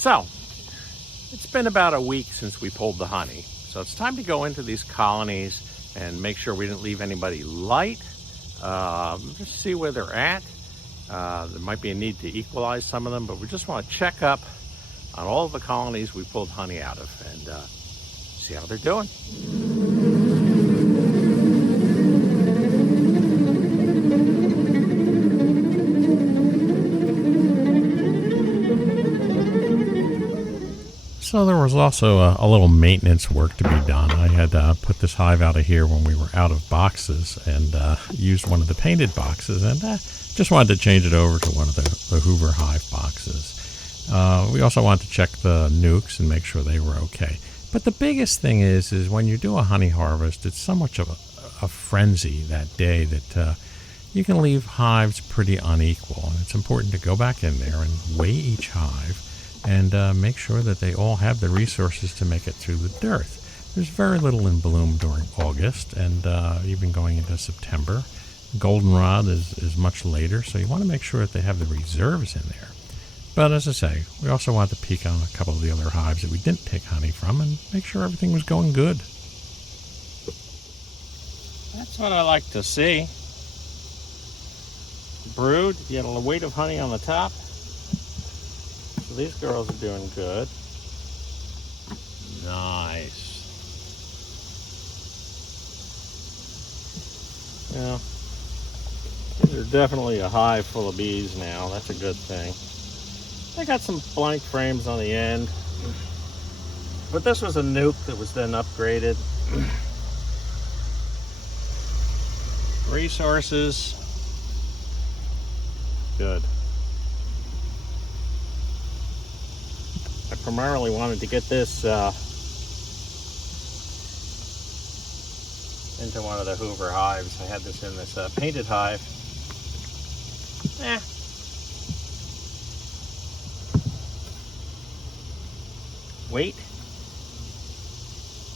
So, it's been about a week since we pulled the honey. So it's time to go into these colonies and make sure we didn't leave anybody light. Just see where they're at. There might be a need to equalize some of them, but we just want to check up on all of the colonies we pulled honey out of and see how they're doing. So there was also a little maintenance work to be done. I had put this hive out of here when we were out of boxes and used one of the painted boxes, and just wanted to change it over to one of the Hoover hive boxes. We also wanted to check the nucs and make sure they were okay. But the biggest thing is when you do a honey harvest, it's so much of a frenzy that day that you can leave hives pretty unequal. And it's important to go back in there and weigh each hive and make sure that they all have the resources to make it through the dearth. There's very little in bloom during August and even going into September. Goldenrod is much later, so you want to make sure that they have the reserves in there. But as I say, we also want to peek on a couple of the other hives that we didn't take honey from and make sure everything was going good. That's what I like to see. Brood, you get a weight of honey on the top. So these girls are doing good. Nice. Yeah, these are definitely a hive full of bees now. That's a good thing. They got some blank frames on the end, but this was a nuke that was then upgraded. Resources, good. I primarily wanted to get this into one of the Hoover hives. I had this in this painted hive. Weight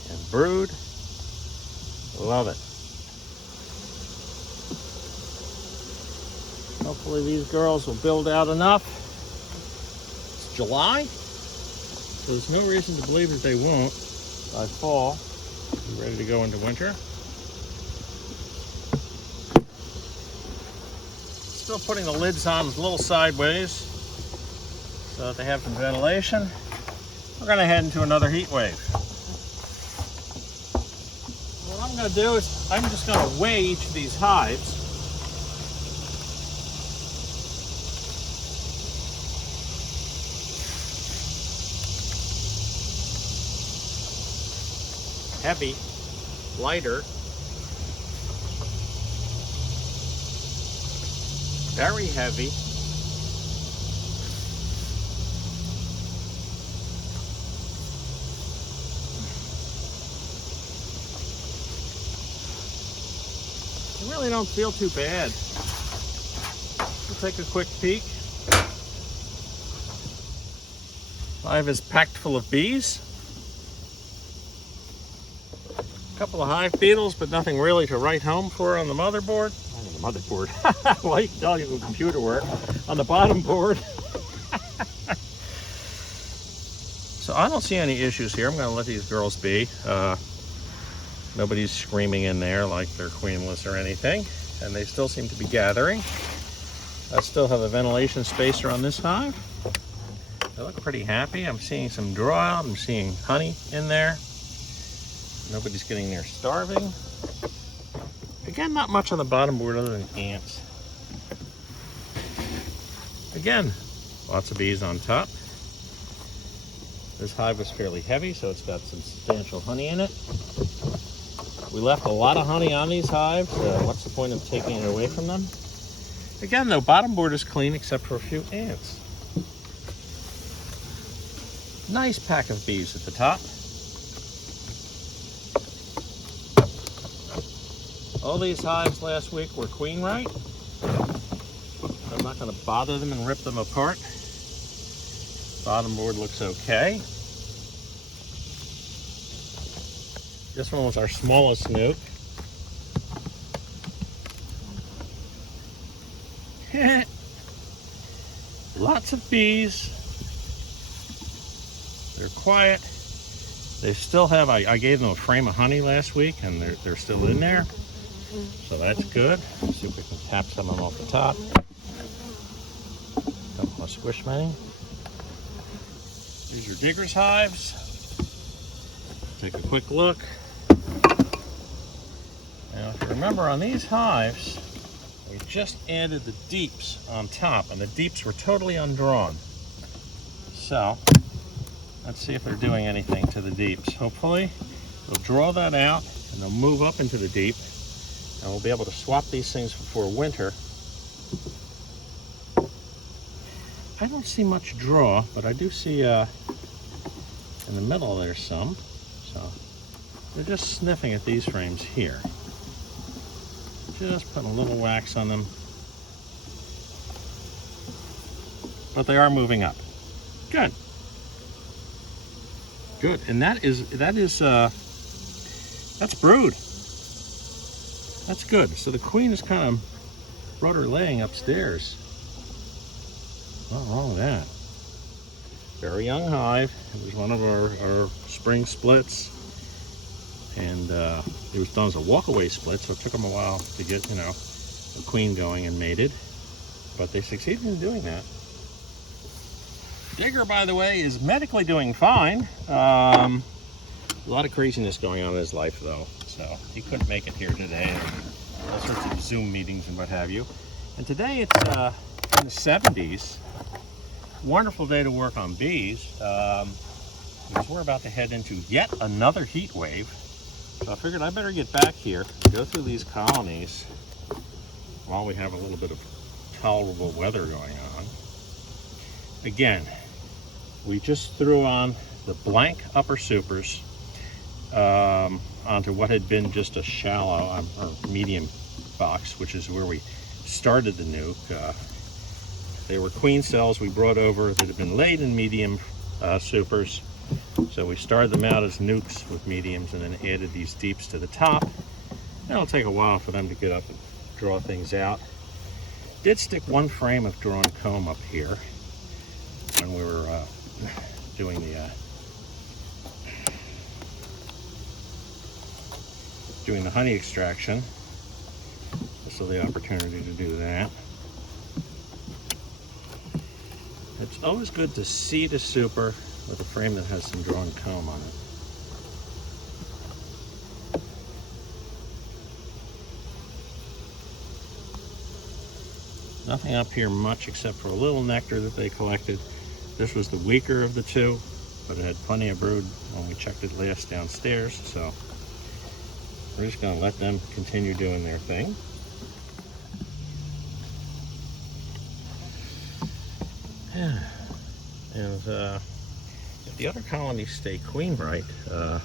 and brood, love it. Hopefully these girls will build out enough. It's July. So there's no reason to believe that they won't by fall. We're ready to go into winter. Still putting the lids on a little sideways so that they have some ventilation. We're going to head into another heat wave. What I'm going to do is I'm just going to weigh each of these hives. Heavy, lighter, very heavy, I really don't feel too bad. We'll take a quick peek. Hive is packed full of bees. A couple of hive beetles, but nothing really to write home for on the motherboard. On the motherboard. Well, you can tell you computer work. On the bottom board. So I don't see any issues here. I'm going to let these girls be. Nobody's screaming in there like they're queenless or anything. And they still seem to be gathering. I still have a ventilation spacer on this hive. They look pretty happy. I'm seeing some draw out. I'm seeing honey in there. Nobody's getting there starving. Again, not much on the bottom board other than ants. Again, lots of bees on top. This hive was fairly heavy, so it's got some substantial honey in it. We left a lot of honey on these hives. What's the point of taking it away from them? Again, though, bottom board is clean except for a few ants. Nice pack of bees at the top. All these hives last week were queen right. I'm not going to bother them and rip them apart. Bottom board looks okay. This one was our smallest nuke. Lots of bees. They're quiet. They still have, I gave them a frame of honey last week, and they're still in there. So that's good. Let's see if we can tap some of them off the top. Don't want to squish many. Here's your digger's hives. Take a quick look. Now, if you remember on these hives, we just added the deeps on top, and the deeps were totally undrawn. So, let's see if they're doing anything to the deeps. Hopefully, they'll draw that out, and they'll move up into the deep, and we'll be able to swap these things before winter. I don't see much draw, but I do see in the middle there's some. So, they're just sniffing at these frames here. Just putting a little wax on them. But they are moving up. Good. Good. And that's brood. That's good. So the queen has kind of brought her laying upstairs. Nothing wrong with that. Very young hive. It was one of our spring splits. And it was done as a walkaway split, so it took them a while to get, the queen going and mated. But they succeeded in doing that. Digger, by the way, is medically doing fine. A lot of craziness going on in his life, though. So he couldn't make it here today. All sorts of Zoom meetings and what have you. And today it's in the 70s. Wonderful day to work on bees. Because we're about to head into yet another heat wave. So I figured I better get back here and go through these colonies while we have a little bit of tolerable weather going on. Again, we just threw on the blank upper supers onto what had been just a shallow or medium box, which is where we started the nuke. They were queen cells we brought over that had been laid in medium supers. So we started them out as nucs with mediums and then added these deeps to the top. It'll take a while for them to get up and draw things out. Did stick one frame of drawn comb up here when we were doing the honey extraction. This is the opportunity to do that. It's always good to seed a super with a frame that has some drawn comb on it. Nothing up here much except for a little nectar that they collected. This was the weaker of the two, but it had plenty of brood when we checked it last downstairs, so we're just going to let them continue doing their thing. And if the other colonies stay queen right, I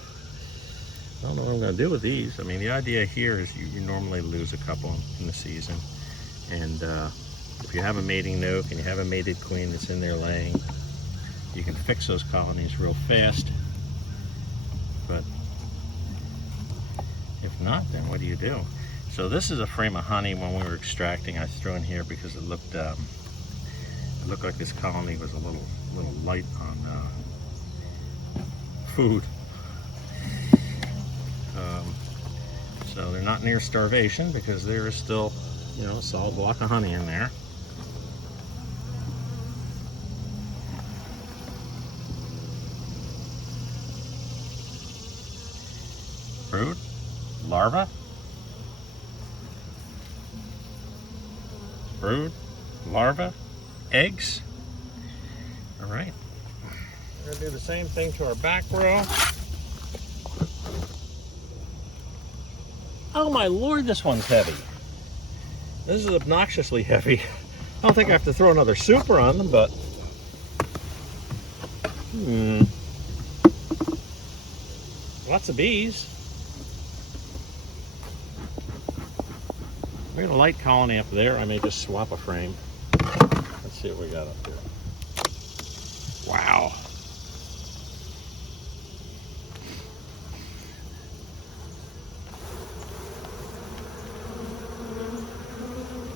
don't know what I'm going to do with these. I mean, the idea here is you normally lose a couple in the season. And if you have a mating nuke and you have a mated queen that's in there laying, you can fix those colonies real fast. But if not, then what do you do? So this is a frame of honey when we were extracting. I threw in here because it looked like this colony was a little light on food. So they're not near starvation because there is still, a solid block of honey in there. Brood, larva, brood, larva, eggs. All right, we're gonna do the same thing to our back row. Oh my Lord, this one's heavy. This is obnoxiously heavy. I don't think I have to throw another super on them, but lots of bees. We got a light colony up there. I may just swap a frame. Let's see what we got up here. Wow.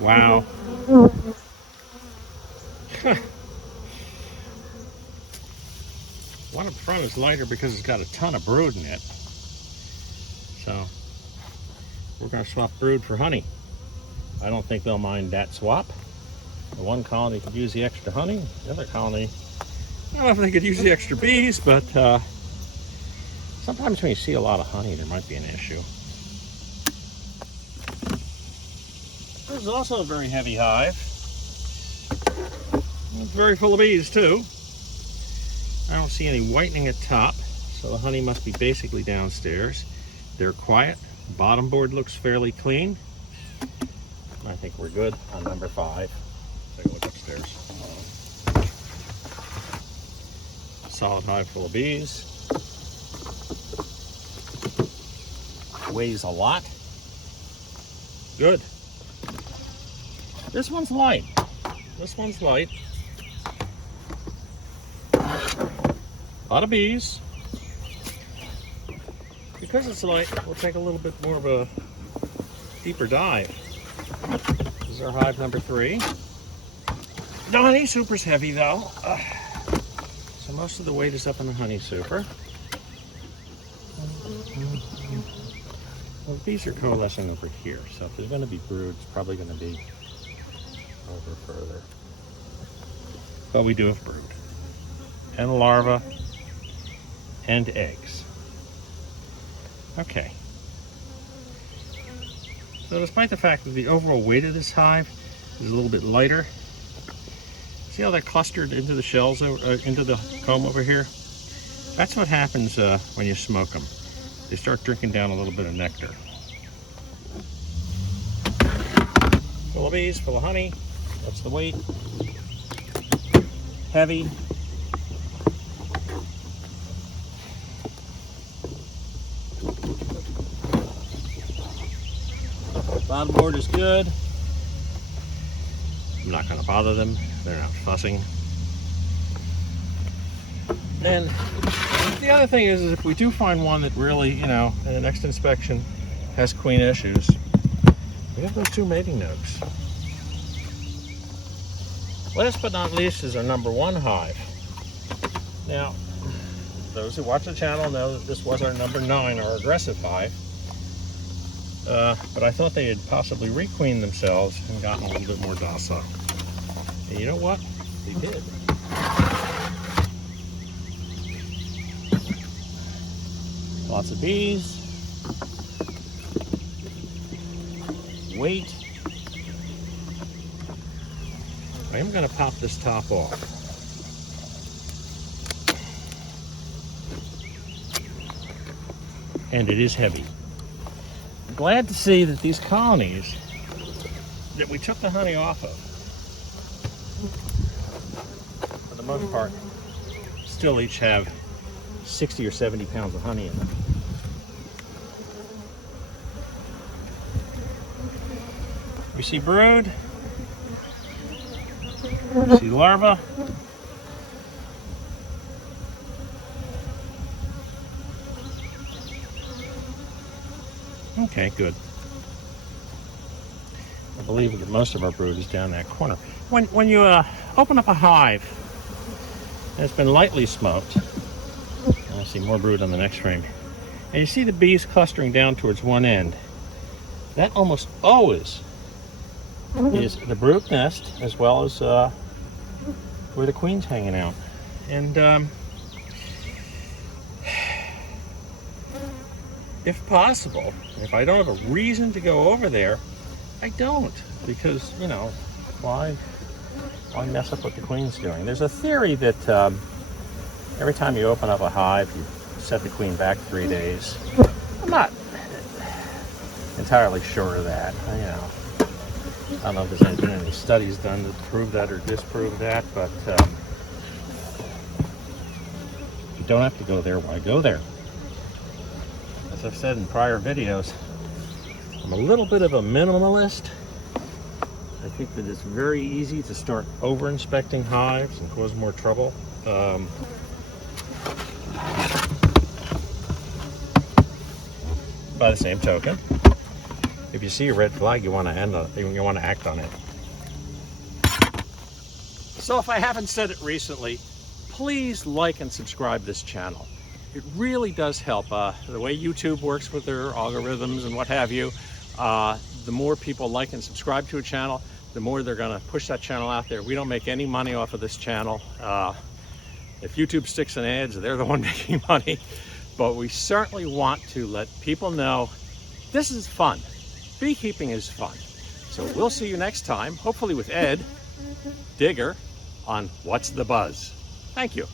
Wow. One up front is lighter because it's got a ton of brood in it. So we're going to swap brood for honey. I don't think they'll mind that swap. The one colony could use the extra honey. The other colony, I don't know if they could use the extra bees, but sometimes when you see a lot of honey, there might be an issue. This is also a very heavy hive. It's very full of bees too. I don't see any whitening at top, so the honey must be basically downstairs. They're quiet. Bottom board looks fairly clean. I think we're good on number 5. Take a look upstairs. Solid hive full of bees. Weighs a lot. Good. This one's light. This one's light. A lot of bees. Because it's light, we'll take a little bit more of a deeper dive. This is our hive number 3. The honey super's heavy though. So most of the weight is up in the honey super. Well, the bees are coalescing over here, so if there's going to be brood, it's probably going to be over further. But we do have brood. And larvae. And eggs. Okay. So despite the fact that the overall weight of this hive is a little bit lighter, see how they're clustered into the shells, into the comb over here? That's what happens when you smoke them. They start drinking down a little bit of nectar. Full of bees, full of honey. That's the weight. Heavy. Bottom board is good. I'm not going to bother them. They're not fussing. And the other thing is if we do find one that really, in the next inspection has queen issues, we have those 2 mating nucs. Last but not least is our number 1 hive. Now, those who watch the channel know that this was our number 9, our aggressive hive. But I thought they had possibly requeened themselves and gotten a little bit more docile. And you know what? They did. Lots of bees. Weight. I am going to pop this top off. And it is heavy. Glad to see that these colonies that we took the honey off of, for the most part, still each have 60 or 70 pounds of honey in them. We see brood, we see larvae, okay, good. I believe that most of our brood is down that corner. When you open up a hive and it's been lightly smoked, and I see more brood on the next frame, and you see the bees clustering down towards one end, that almost always is the brood nest as well as where the queen's hanging out. And if possible, if I don't have a reason to go over there, I don't, because, why mess up what the queen's doing? There's a theory that every time you open up a hive, you set the queen back 3 days. I'm not entirely sure of that. I don't know if there's been any studies done to prove that or disprove that, but if you don't have to go there, why go there? As I've said in prior videos, I'm a little bit of a minimalist. I think that it's very easy to start over-inspecting hives and cause more trouble. By the same token, if you see a red flag, you want to act on it. So if I haven't said it recently, please like and subscribe this channel. It really does help. The way YouTube works with their algorithms and what have you, the more people like and subscribe to a channel, the more they're going to push that channel out there. We don't make any money off of this channel. If YouTube sticks in ads, they're the one making money. But we certainly want to let people know this is fun. Beekeeping is fun. So we'll see you next time, hopefully with Ed, Digger, on What's the Buzz. Thank you.